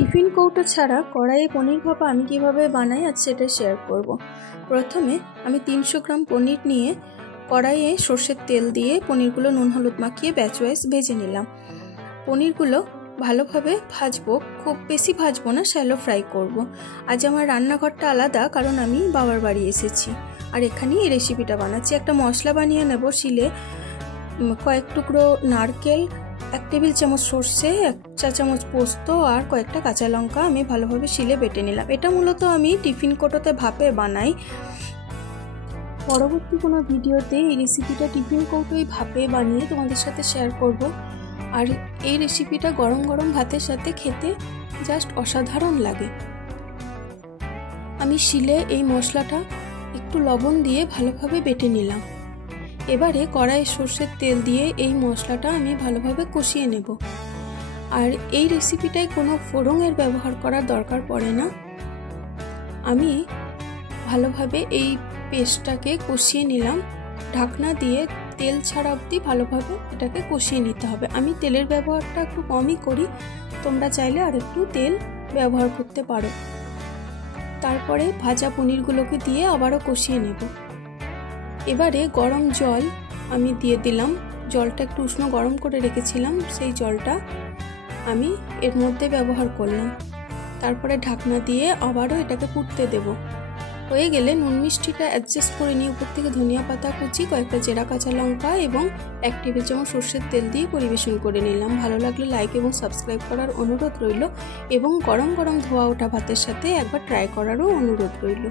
Tiffin কৌটো ছাড়া কড়াইয়ে পনির ভাপা আমি কিভাবে বানাই আজ সেটা শেয়ার করব। প্রথমে আমি 300 গ্রাম পনির নিয়ে কড়াইয়ে সর্ষের তেল দিয়ে পনিরগুলো নুন হলুদ মাখিয়ে ব্যাচ ওয়াইজ ভেজে নিলাম। পনিরগুলো ভালোভাবে ভাজবো, খুব বেশি ভাজবো না, শ্যালো ফ্রাই করব। আজ আমার রান্নাঘরটা আলাদা, কারণ আমি বাবার বাড়ি এসেছি আর এখানেই এই রেসিপিটা বানাচ্ছি। একটা মশলা বানিয়ে নেব। শিলে কয়েক টুকরো নারকেল, 1 টেবিল চামচ সর্ষে, 1 চা চামচ পোস্ত আর কয়েকটা কাঁচা লঙ্কা আমি ভালোভাবে শিলে বেটে নিলাম। এটা মূলত আমি টিফিন কৌটোতে ভাপে বানাই। পরবর্তী কোনো ভিডিওতে এই রেসিপিটা টিফিন কৌটোয় ভাপে বানিয়ে তোমাদের সাথে শেয়ার করব। আর এই রেসিপিটা গরম গরম ভাতের সাথে খেতে জাস্ট অসাধারণ লাগে। আমি শিলে এই মশলাটা একটু লবণ দিয়ে ভালোভাবে বেটে নিলাম। এবারে কড়াইয়ে সর্ষের তেল দিয়ে এই মশলাটা আমি ভালোভাবে কষিয়ে নেব। আর এই রেসিপিটায় কোনো ফোড়নের ব্যবহার করার দরকার পড়ে না। আমি ভালোভাবে এই পেস্টটাকে কষিয়ে নিলাম। ঢাকনা দিয়ে তেল ছাড়া অবধি ভালোভাবে এটাকে কষিয়ে নিতে হবে। আমি তেলের ব্যবহারটা একটু কমই করি, তোমরা চাইলে আর একটু তেল ব্যবহার করতে পারো। তারপরে ভাজা পনিরগুলোকে দিয়ে আবারও কষিয়ে নেব। এবারে গরম জল আমি দিয়ে দিলাম। জলটা একটু উষ্ণ গরম করে রেখেছিলাম, সেই জলটা আমি এর মধ্যে ব্যবহার করলাম। তারপরে ঢাকনা দিয়ে আবারও এটাকে ফুটতে দেব। হয়ে গেলে নুন মিষ্টিটা অ্যাডজাস্ট করে নিয়ে উপর থেকে ধনিয়া পাতা কুচি, কয়েকটা জেরা কাঁচা লঙ্কা এবং 1 টেবিল চামচ সর্ষের তেল দিয়ে পরিবেশন করে নিলাম। ভালো লাগলে লাইক এবং সাবস্ক্রাইব করার অনুরোধ রইল এবং গরম গরম ধোয়া ওঠা ভাতের সাথে একবার ট্রাই করারও অনুরোধ রইল।